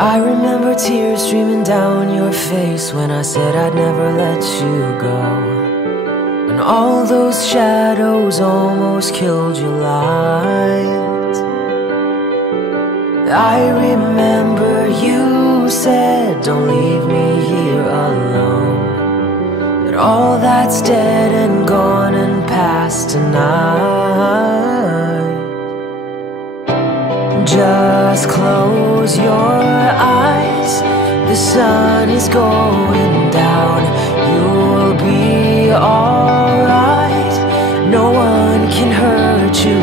I remember tears streaming down your face when I said I'd never let you go, when all those shadows almost killed your light. I remember you said, don't leave me here alone, but all that's dead and gone and past tonight. Just close your eyes, the sun is going down. You'll be alright, no one can hurt you